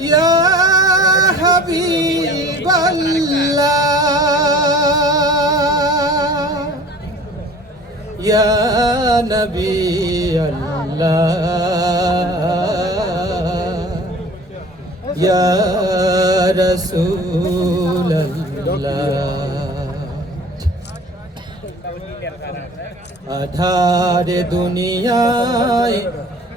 ইয়া হাবিবাল্লাহ ইয়া নবী আল্লাহ ইয়া রসূল আল্লাহ আধার দুনিয়ায়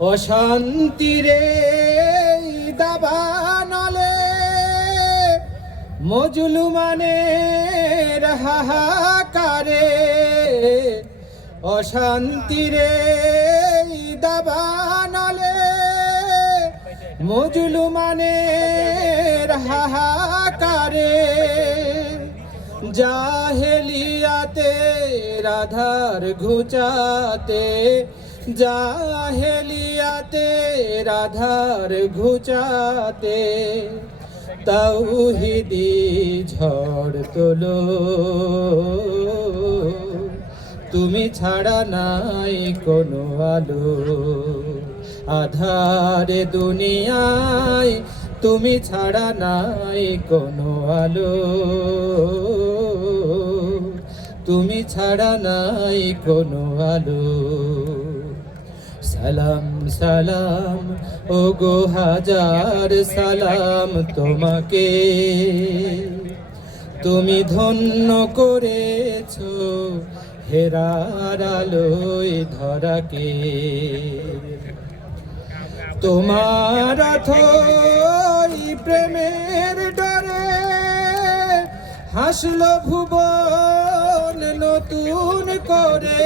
হাবিবাল্লাহ অশান্তিরে দাবানলে। মজলুমানের হাহাকারে। অশান্তিরে দাবানলে। মজলুমানের হাহাকারে। জাহেলিয়াতে রাধার ঘুচাতে, জাহেলিয়াতে, রাধার ঘুচাতে। তৌহিদি ঝড় তোলো, তুমি ছাড়া নাই কোনো আলো। আধারে দুনিয়ায়, তুমি ছাড়া নাই কোনো আলো। তুমি ছাড়া নাই কোনো আলো। সালাম সালাম ও গো হাজার সালাম তোমাকে। তুমি ধন্য করেছ হেরার আলোয় ধরাকে। তোমার প্রেমের ডরে হাসল ভুবন নতুন করে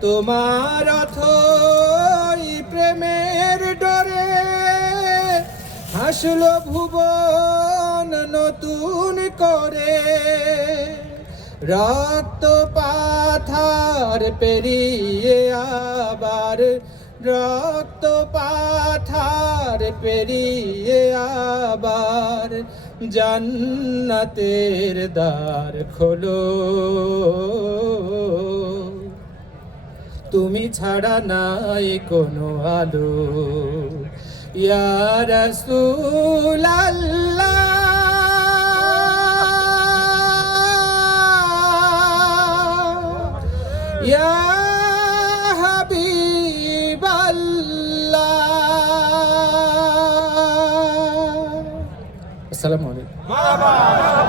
তোমার অথই প্রেমের ডরে হাসল ভুবন নতুন করে। রক্ত পাথার পেরিয়ে আবার রক্ত পাথার পেরিয়ে আবার জান্নাতের দ্বার খোলো। তুমি ছাড়া নাই কোনো আলো। ইয়া রাসূল আল্লাহ ইয়া আসসালামু আলাইকুম।